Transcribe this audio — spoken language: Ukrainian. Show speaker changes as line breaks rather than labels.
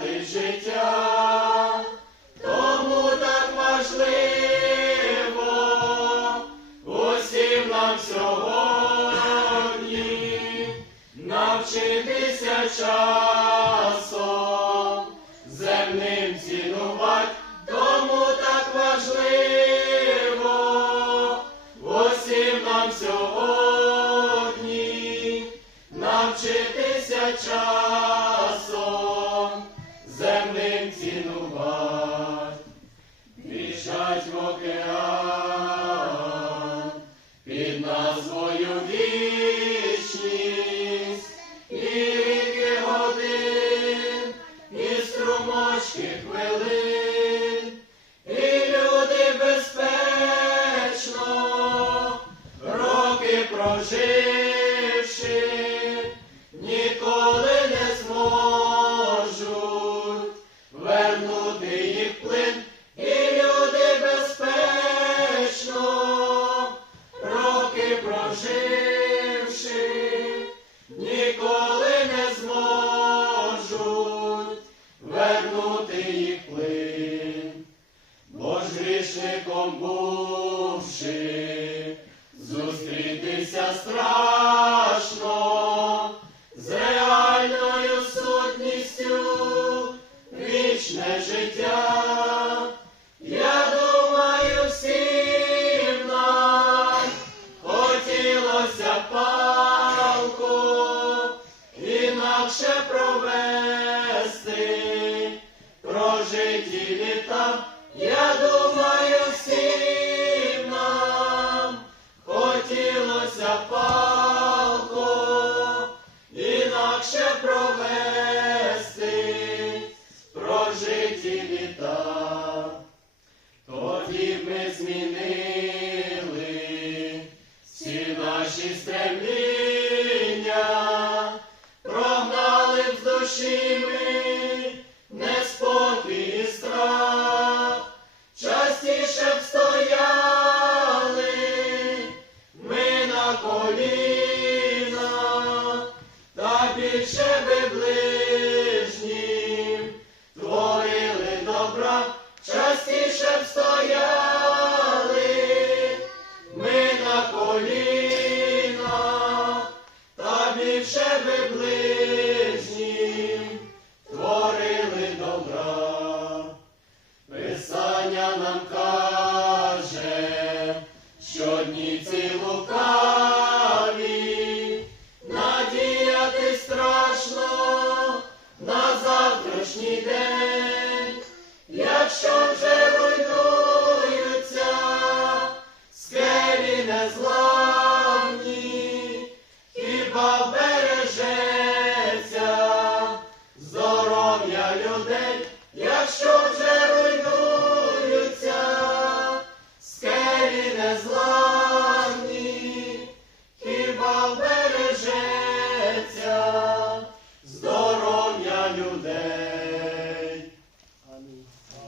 врятувати життя, тому так важливо усім нам сьогодні навчитися час. Watch it will. Богом зустрітися страшно з реальною сутністю вічне життя. Я думаю, всім нам хотілося палку інакше провести прожиті літа. Я молися інакше провести прожиті літа, тоді ми змінили всі наші стремлі.